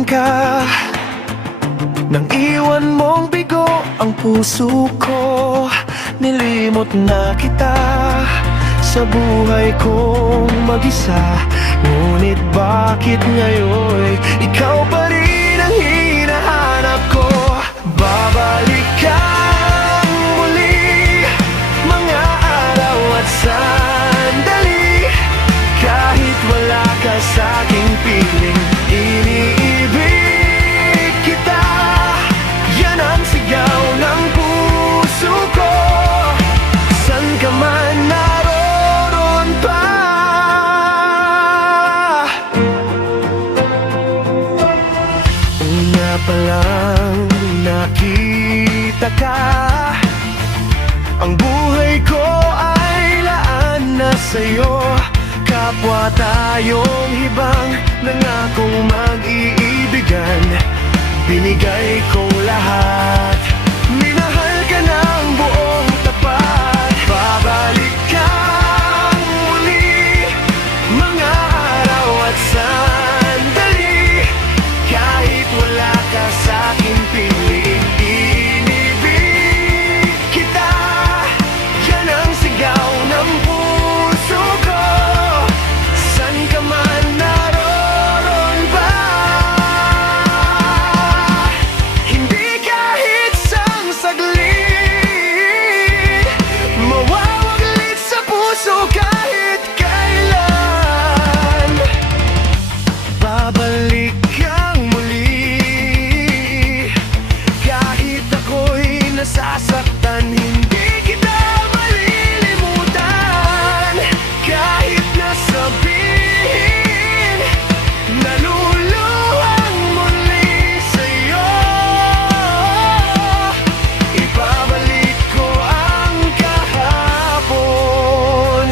dumating ka, nang iwan mong bigo ang puso ko. Nilimot na kita sa buhay kong mag-isa. Ngunit bakit ngayon ikaw pa rin ang hinahanap ko? Babalik kang muli, mga araw at sandali. Kahit wala ka sa'king piling, iniibig kita. Yan ang sigaw ng puso ko. San ka man naroon pa. Una pa lang nakita ka, ang buhay ko ay laan na sa'yo. Kapwa tayong hibang, nangakong mag-iibigan. Binigay kong lahat, minahal ka ng buong tapat. Babalik kang muli, mga araw at sandali. Kahit wala ka sa'king piling, inibig kita. Yan ang sigaw ng puso ko. San ka man naroon ba, hindi kahit sang saglit mawawaglit sa puso kahit kailan. Babalik kang muli, kahit ako'y nasasaktan, hindi kita malilimutan. Kahit nasabihin, naluluhang muli sa'yo. Ibabalik ko ang kahapon.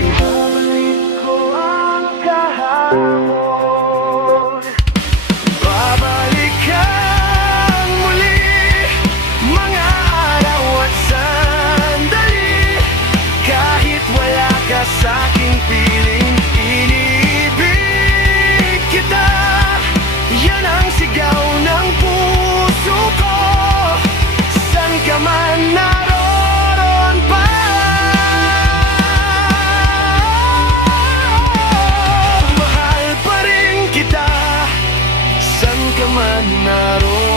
Ibabalik ko ang kahapon. Babalik kang muli, mga araw at sandali. Kahit wala ka sa'king piling, iniibig kita. Yan ang sigaw ng puso ko. San ka man naroon pa. Mahal pa rin kita, san ka man naroon.